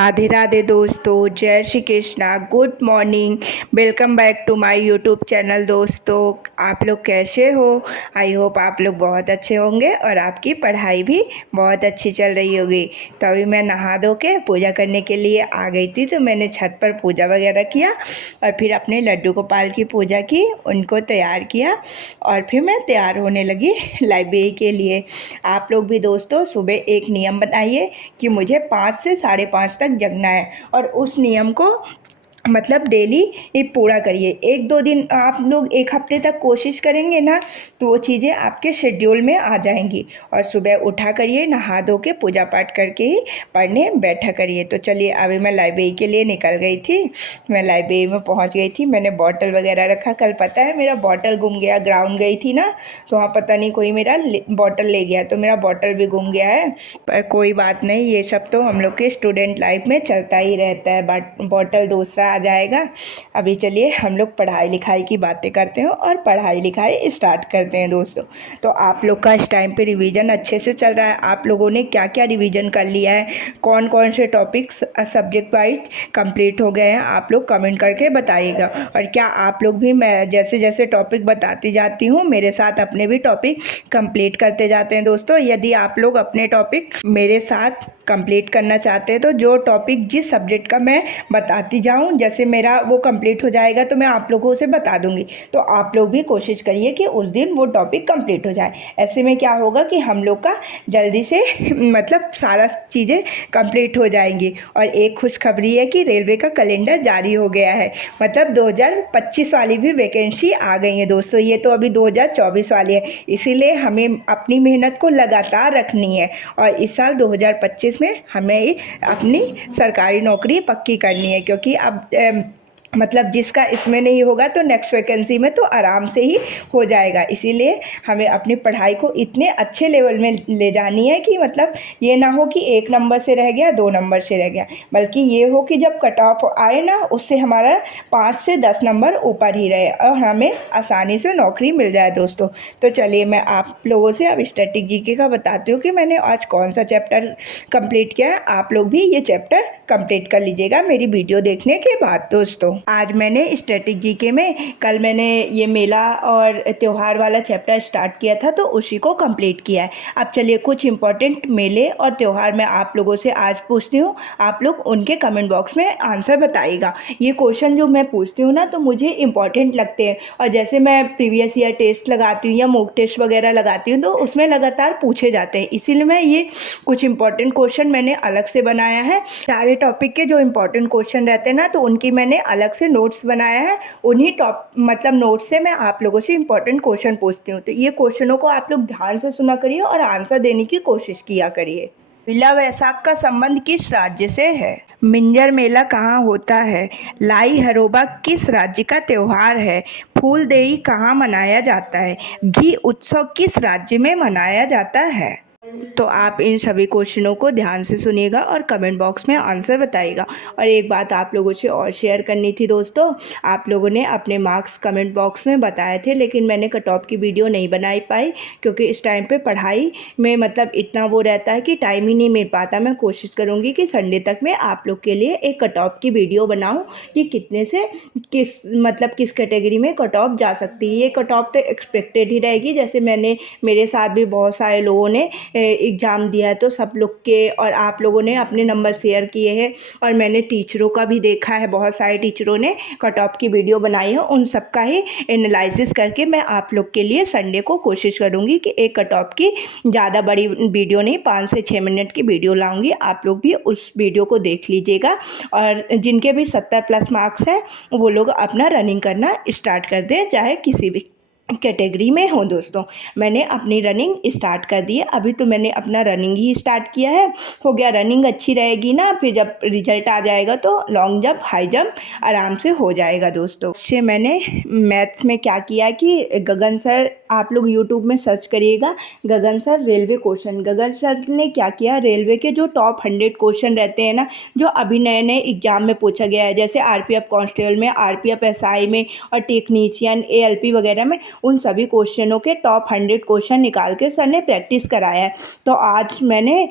राधे राधे दोस्तों, जय Shri Krishna, good morning. Welcome back to my YouTube channel. दोस्तों, आप लोग कैसे हो? आई होप आप लोग बहुत अच्छे होंगे और आपकी पढ़ाई भी बहुत अच्छी चल रही होगी। तो अभी मैं नहा धो के पूजा करने के लिए आ गई थी, तो मैंने छत पर पूजा वगैरह किया और फिर अपने लड्डू गोपाल की पूजा की, उनको तैयार किया और फिर मैं तैयार होने लगी लाइब्रेरी के लिए। आप लोग भी दोस्तों सुबह एक नियम बनाइए कि मुझे 5 से 5:30 तक जगना है और उस नियम को मतलब डेली ये पूरा करिए। एक दो दिन आप लोग एक हफ्ते तक कोशिश करेंगे ना, तो वो चीज़ें आपके शेड्यूल में आ जाएंगी। और सुबह उठा करिए, नहा धो के पूजा पाठ करके ही पढ़ने बैठा करिए। तो चलिए, अभी मैं लाइब्रेरी के लिए निकल गई थी। मैं लाइब्रेरी में पहुंच गई थी। मैंने बॉटल वगैरह रखा। कल पता है मेरा बॉटल गुम गया, ग्राउंड गई थी ना, तो वहाँ पता नहीं कोई मेरा बॉटल ले गया, तो मेरा बॉटल भी गुम गया है। पर कोई बात नहीं, ये सब तो हम लोग के स्टूडेंट लाइफ में चलता ही रहता है। बॉटल दूसरा आ जाएगा। अभी चलिए हम लोग पढ़ाई लिखाई की बातें करते हैं और पढ़ाई लिखाई स्टार्ट करते हैं दोस्तों। तो आप लोग का इस टाइम पे रिवीजन अच्छे से चल रहा है? आप लोगों ने क्या क्या रिवीजन कर लिया है? कौन कौन से टॉपिक्स सब्जेक्ट वाइज कंप्लीट हो गए हैं? आप लोग कमेंट करके बताइएगा। और क्या आप लोग भी मैं जैसे जैसे टॉपिक बताती जाती हूँ, मेरे साथ अपने भी टॉपिक कंप्लीट करते जाते हैं दोस्तों। यदि आप लोग अपने टॉपिक मेरे साथ कंप्लीट करना चाहते हैं, तो जो टॉपिक जिस सब्जेक्ट का मैं बताती जाऊं, जैसे मेरा वो कंप्लीट हो जाएगा तो मैं आप लोगों से बता दूंगी। तो आप लोग भी कोशिश करिए कि उस दिन वो टॉपिक कंप्लीट हो जाए। ऐसे में क्या होगा कि हम लोग का जल्दी से मतलब सारा चीज़ें कंप्लीट हो जाएंगी। और एक खुशखबरी है कि रेलवे का कैलेंडर जारी हो गया है, मतलब 2025 वाली भी वैकेंसी आ गई है दोस्तों। ये तो अभी 2024 वाली है, इसीलिए हमें अपनी मेहनत को लगातार रखनी है और इस साल 2025 में हमें अपनी सरकारी नौकरी पक्की करनी है। क्योंकि अब मतलब जिसका इसमें नहीं होगा तो नेक्स्ट वैकेंसी में तो आराम से ही हो जाएगा। इसीलिए हमें अपनी पढ़ाई को इतने अच्छे लेवल में ले जानी है कि मतलब ये ना हो कि 1 नंबर से रह गया, 2 नंबर से रह गया, बल्कि ये हो कि जब कट ऑफ आए ना, उससे हमारा 5 से 10 नंबर ऊपर ही रहे और हमें आसानी से नौकरी मिल जाए दोस्तों। तो चलिए, मैं आप लोगों से अब स्टैटिक जीके का बताती हूँ कि मैंने आज कौन सा चैप्टर कंप्लीट किया है। आप लोग भी ये चैप्टर कंप्लीट कर लीजिएगा मेरी वीडियो देखने के बाद दोस्तों। आज मैंने स्टैटिक जीके में कल मैंने ये मेला और त्यौहार वाला चैप्टर स्टार्ट किया था, तो उसी को कंप्लीट किया है। अब चलिए, कुछ इंपॉर्टेंट मेले और त्यौहार मैं आप लोगों से आज पूछती हूँ। आप लोग उनके कमेंट बॉक्स में आंसर बताइएगा। ये क्वेश्चन जो मैं पूछती हूँ ना, तो मुझे इंपॉर्टेंट लगते हैं। और जैसे मैं प्रीवियस ईयर टेस्ट लगाती हूँ या मॉक टेस्ट वगैरह लगाती हूँ, तो उसमें लगातार पूछे जाते हैं। इसीलिए मैं ये कुछ इंपॉर्टेंट क्वेश्चन मैंने अलग से बनाया है। सारे टॉपिक के जो इंपॉर्टेंट क्वेश्चन रहते हैं ना, तो उनकी मैंने अलग से नोट्स बनाया है। उन्हीं मतलब नोट्स से मैं आप लोगों से इंपॉर्टेंट क्वेश्चन पूछती हूँ। तो ये क्वेश्चनों को आप लोग ध्यान से सुना करिए और आंसर देने की कोशिश किया करिए। मेला वैशाख का संबंध किस राज्य से है? मिंजर मेला कहाँ होता है? लाई हरोबा किस राज्य का त्योहार है? फूलदेई कहाँ मनाया जाता है? घी उत्सव किस राज्य में मनाया जाता है? तो आप इन सभी क्वेश्चनों को ध्यान से सुनिएगा और कमेंट बॉक्स में आंसर बताइएगा। और एक बात आप लोगों से और शेयर करनी थी दोस्तों। आप लोगों ने अपने मार्क्स कमेंट बॉक्स में बताए थे, लेकिन मैंने कट ऑफ की वीडियो नहीं बना पाई, क्योंकि इस टाइम पे पढ़ाई में मतलब इतना वो रहता है कि टाइम ही नहीं मिल पाता। मैं कोशिश करूँगी कि संडे तक मैं आप लोग के लिए एक कट ऑफ की वीडियो बनाऊँ कि कितने से किस कैटेगरी में कट ऑफ जा सकती है। ये कट ऑफ तो एक्सपेक्टेड ही रहेगी। जैसे मेरे साथ भी बहुत सारे लोगों ने एग्ज़ाम दिया है, तो सब लोग के और आप लोगों ने अपने नंबर शेयर किए हैं। और मैंने टीचरों का भी देखा है, बहुत सारे टीचरों ने कट ऑफ की वीडियो बनाई है। उन सब का ही एनालिसिस करके मैं आप लोग के लिए संडे को कोशिश करूँगी कि एक कट ऑफ की ज़्यादा बड़ी वीडियो नहीं, 5 से 6 मिनट की वीडियो लाऊँगी। आप लोग भी उस वीडियो को देख लीजिएगा। और जिनके भी 70+ मार्क्स हैं, वो लोग अपना रनिंग करना स्टार्ट कर दें, चाहे किसी भी कैटेगरी में हो दोस्तों। मैंने अपनी रनिंग स्टार्ट कर दी है। अभी तो मैंने अपना रनिंग ही स्टार्ट किया है। हो गया, रनिंग अच्छी रहेगी ना, फिर जब रिजल्ट आ जाएगा तो लॉन्ग जंप, हाई जंप आराम से हो जाएगा दोस्तों। इससे मैंने मैथ्स में क्या किया कि गगन सर, आप लोग यूट्यूब में सर्च करिएगा गगन सर रेलवे क्वेश्चन। गगन सर ने क्या किया, रेलवे के जो टॉप 100 क्वेश्चन रहते हैं ना, जो अभी नए नए एग्जाम में पूछा गया है, जैसे आरपीएफ कांस्टेबल में, आरपीएफ एसआई में और टेक्नीशियन एएलपी वगैरह में, उन सभी क्वेश्चनों के टॉप 100 क्वेश्चन निकाल के सर ने प्रैक्टिस कराया है। तो आज मैंने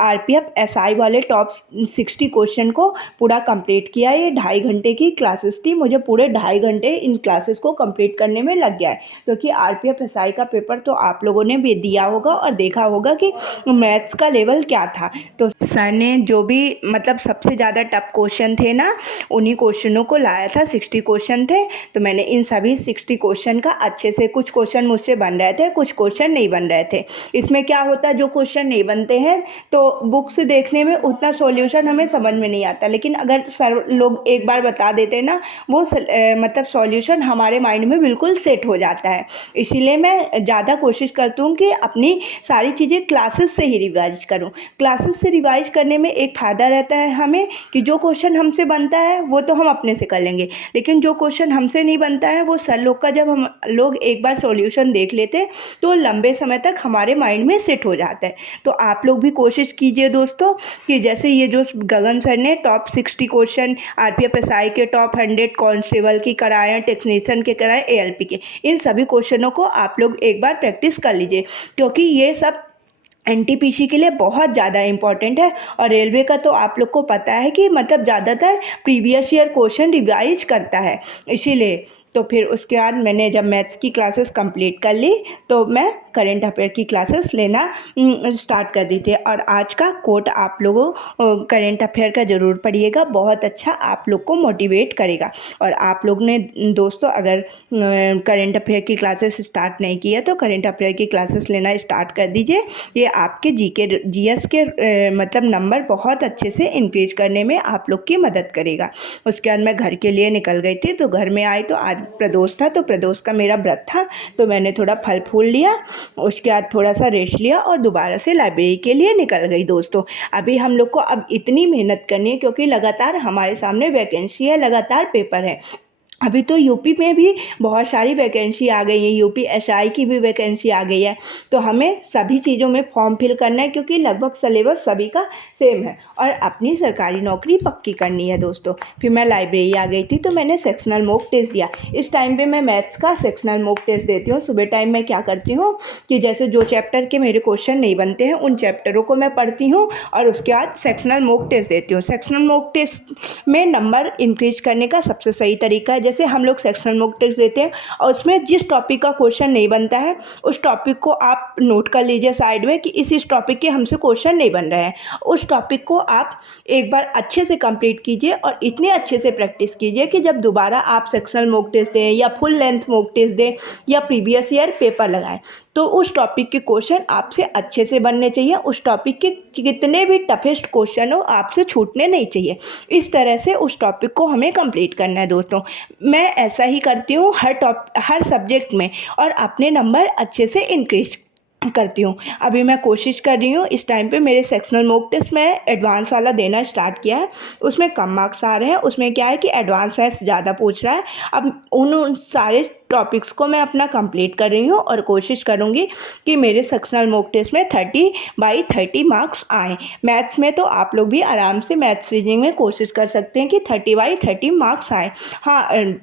आरपीएफ एसआई वाले टॉप 60 क्वेश्चन को पूरा कंप्लीट किया। ये 2.5 घंटे की क्लासेस थी, मुझे पूरे 2.5 घंटे इन क्लासेस को कंप्लीट करने में लग गया है, क्योंकि आरपीएफ एसआई का पेपर तो आप लोगों ने भी दिया होगा और देखा होगा कि मैथ्स का लेवल क्या था। तो सर ने जो भी मतलब सबसे ज़्यादा टफ क्वेश्चन थे ना, उन्हीं क्वेश्चनों को लाया था। 60 क्वेश्चन थे, तो मैंने इन सभी 60 क्वेश्चन का अच्छे से, कुछ क्वेश्चन मुझसे बन रहे थे, कुछ क्वेश्चन नहीं बन रहे थे। इसमें क्या होता है, जो क्वेश्चन नहीं बनते हैं तो बुक्स देखने में उतना सॉल्यूशन हमें समझ में नहीं आता, लेकिन अगर सर लोग एक बार बता देते हैं ना, वो मतलब सॉल्यूशन हमारे माइंड में बिल्कुल सेट हो जाता है। इसीलिए मैं ज़्यादा कोशिश करती हूँ कि अपनी सारी चीज़ें क्लासेस से ही रिवाइज करूँ। क्लासेस से रिवाइज करने में एक फ़ायदा रहता है हमें कि जो क्वेश्चन हमसे बनता है वो तो हम अपने से कर लेंगे, लेकिन जो क्वेश्चन हमसे नहीं बनता है वो सर लोग का जब हम लोग एक बार सॉल्यूशन देख लेते तो लंबे समय तक हमारे माइंड में सेट हो जाता है। तो आप लोग भी कोशिश कीजिए दोस्तों कि जैसे ये जो गगन सर ने टॉप 60 क्वेश्चन आरपीएफ एसआई के, टॉप 100 कांस्टेबल की कराए, टेक्नीशियन के कराए, एएलपी के, इन सभी क्वेश्चनों को आप लोग एक बार प्रैक्टिस कर लीजिए, क्योंकि ये सब एनटीपीसी के लिए बहुत ज़्यादा इम्पॉर्टेंट है। और रेलवे का तो आप लोग को पता है कि मतलब ज़्यादातर प्रीवियस ईयर क्वेश्चन रिवाइज करता है, इसीलिए। तो फिर उसके बाद मैंने जब मैथ्स की क्लासेस कंप्लीट कर ली तो मैं करंट अफेयर की क्लासेस लेना स्टार्ट कर दी थी। और आज का कोट आप लोगों करंट अफेयर का ज़रूर पढ़िएगा, बहुत अच्छा आप लोग को मोटिवेट करेगा। और आप लोग ने दोस्तों अगर करंट अफेयर की क्लासेस स्टार्ट नहीं की है तो करंट अफेयर की क्लासेस लेना स्टार्ट कर दीजिए। ये आपके जीएस के मतलब नंबर बहुत अच्छे से इंक्रीज करने में आप लोग की मदद करेगा। उसके बाद मैं घर के लिए निकल गई थी, तो घर में आई तो आज प्रदोष था, तो प्रदोष का मेरा व्रत था, तो मैंने थोड़ा फल फूल लिया, उसके बाद थोड़ा सा रेस्ट लिया और दोबारा से लाइब्रेरी के लिए निकल गई दोस्तों। अभी हम लोग को अब इतनी मेहनत करनी है क्योंकि लगातार हमारे सामने वैकेंसी है, लगातार पेपर है। अभी तो यूपी में भी बहुत सारी वैकेंसी आ गई है, यूपी एसआई की भी वैकेंसी आ गई है। तो हमें सभी चीज़ों में फॉर्म फिल करना है, क्योंकि लगभग सिलेबस सभी का सेम है और अपनी सरकारी नौकरी पक्की करनी है दोस्तों। फिर मैं लाइब्रेरी आ गई थी, तो मैंने सेक्शनल मॉक टेस्ट दिया। इस टाइम पे मैं मैथ्स का सेक्शनल मॉक टेस्ट देती हूँ। सुबह टाइम मैं क्या करती हूँ कि जैसे जो चैप्टर के मेरे क्वेश्चन नहीं बनते हैं उन चैप्टरों को मैं पढ़ती हूँ और उसके बाद सेक्शनल मॉक टेस्ट देती हूँ। सेक्शनल मॉक टेस्ट में नंबर इंक्रीज करने का सबसे सही तरीका है, जैसे हम लोग सेक्शनल मॉक टेस्ट देते हैं और उसमें जिस टॉपिक का क्वेश्चन नहीं बनता है उस टॉपिक को आप नोट कर लीजिए साइड में कि इस टॉपिक के हमसे क्वेश्चन नहीं बन रहे हैं। उस टॉपिक को आप एक बार अच्छे से कंप्लीट कीजिए और इतने अच्छे से प्रैक्टिस कीजिए कि जब दोबारा आप सेक्शनल मॉक टेस्ट दें या फुल लेंथ मॉक टेस्ट दें या प्रीवियस ईयर पेपर लगाएं तो उस टॉपिक के क्वेश्चन आपसे अच्छे से बनने चाहिए। उस टॉपिक के कितने भी टफेस्ट क्वेश्चन हो आपसे छूटने नहीं चाहिए। इस तरह से उस टॉपिक को हमें कंप्लीट करना है दोस्तों। मैं ऐसा ही करती हूँ हर सब्जेक्ट में और अपने नंबर अच्छे से इंक्रीज करती हूँ। अभी मैं कोशिश कर रही हूँ, इस टाइम पे मेरे सेक्शनल मॉक टेस्ट में एडवांस वाला देना स्टार्ट किया है, उसमें कम मार्क्स आ रहे हैं। उसमें क्या है कि एडवांस मैथ्स ज़्यादा पूछ रहा है। अब उन सारे टॉपिक्स को मैं अपना कंप्लीट कर रही हूँ और कोशिश करूँगी कि मेरे सेक्शनल मॉक टेस्ट में 30/30 मार्क्स आएँ। मैथ्स में तो आप लोग भी आराम से मैथ्स रीजनिंग में कोशिश कर सकते हैं कि 30/30 मार्क्स आए। हाँ,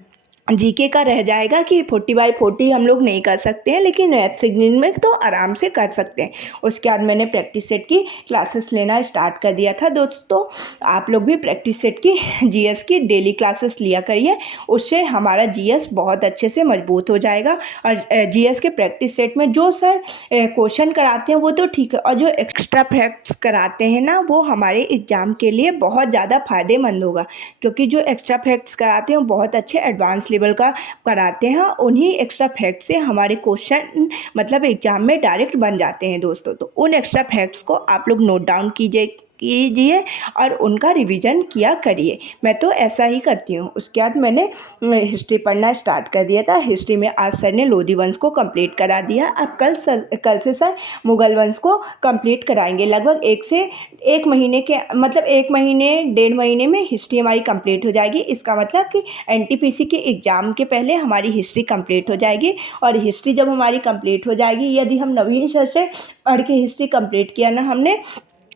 जीके का रह जाएगा कि 40/40 हम लोग नहीं कर सकते हैं, लेकिन मैथ्स रीजनिंग में तो आराम से कर सकते हैं। उसके बाद मैंने प्रैक्टिस सेट की क्लासेस लेना स्टार्ट कर दिया था दोस्तों। आप लोग भी प्रैक्टिस सेट की जीएस की डेली क्लासेस लिया करिए, उससे हमारा जीएस बहुत अच्छे से मजबूत हो जाएगा। और जीएस के प्रैक्टिस सेट में जो सर क्वेश्चन कराते हैं वो तो ठीक है, और जो एक्स्ट्रा फैक्ट्स कराते हैं ना वो हमारे एग्ज़ाम के लिए बहुत ज़्यादा फ़ायदेमंद होगा, क्योंकि जो एक्स्ट्रा फैक्ट्स कराते हैं वो बहुत अच्छे एडवांस लेवल का कराते हैं। उन्हीं एक्स्ट्रा फैक्ट से हमारे क्वेश्चन मतलब एग्जाम में डायरेक्ट बन जाते हैं दोस्तों। तो उन एक्स्ट्रा फैक्ट्स को आप लोग नोट डाउन कीजिए और उनका रिवीजन किया करिए। मैं तो ऐसा ही करती हूँ। उसके बाद मैंने हिस्ट्री पढ़ना स्टार्ट कर दिया था। हिस्ट्री में आज सर ने लोधी वंश को कंप्लीट करा दिया। अब कल से सर मुगल वंश को कंप्लीट कराएंगे। लगभग 1 महीने के मतलब 1 महीने 1.5 महीने में हिस्ट्री हमारी कंप्लीट हो जाएगी। इसका मतलब कि एनटीपीसी के एग्ज़ाम के पहले हमारी हिस्ट्री कंप्लीट हो जाएगी। और हिस्ट्री जब हमारी कंप्लीट हो जाएगी, यदि हम नवीन सर से पढ़ के हिस्ट्री कंप्लीट किया ना हमने,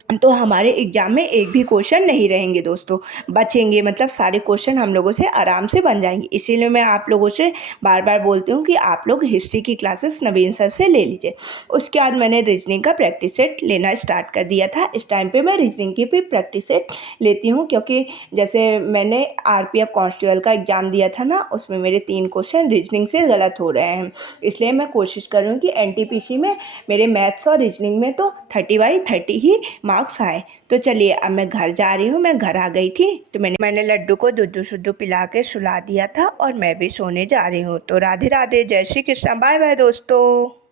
तो हमारे एग्ज़ाम में एक भी क्वेश्चन नहीं रहेंगे दोस्तों, बचेंगे, मतलब सारे क्वेश्चन हम लोगों से आराम से बन जाएंगे। इसीलिए मैं आप लोगों से बार बार बोलती हूँ कि आप लोग हिस्ट्री की क्लासेस नवीन सर से ले लीजिए। उसके बाद मैंने रीजनिंग का प्रैक्टिस सेट लेना स्टार्ट कर दिया था। इस टाइम पे मैं रीजनिंग की भी प्रैक्टिस सेट लेती हूँ, क्योंकि जैसे मैंने RPF कांस्टेबल का एग्ज़ाम दिया था ना, उसमें मेरे 3 क्वेश्चन रीजनिंग से गलत हो रहे हैं। इसलिए मैं कोशिश कर रही हूँ कि NTPC में मेरे मैथ्स और रीजनिंग में तो 30/30 ही मार्क्स आए। तो चलिए अब मैं घर जा रही हूँ। मैं घर आ गई थी तो मैंने लड्डू को दूधू शुद्धू पिला के सुला दिया था और मैं भी सोने जा रही हूँ। तो राधे राधे, जय श्री कृष्णा, बाय बाय दोस्तों।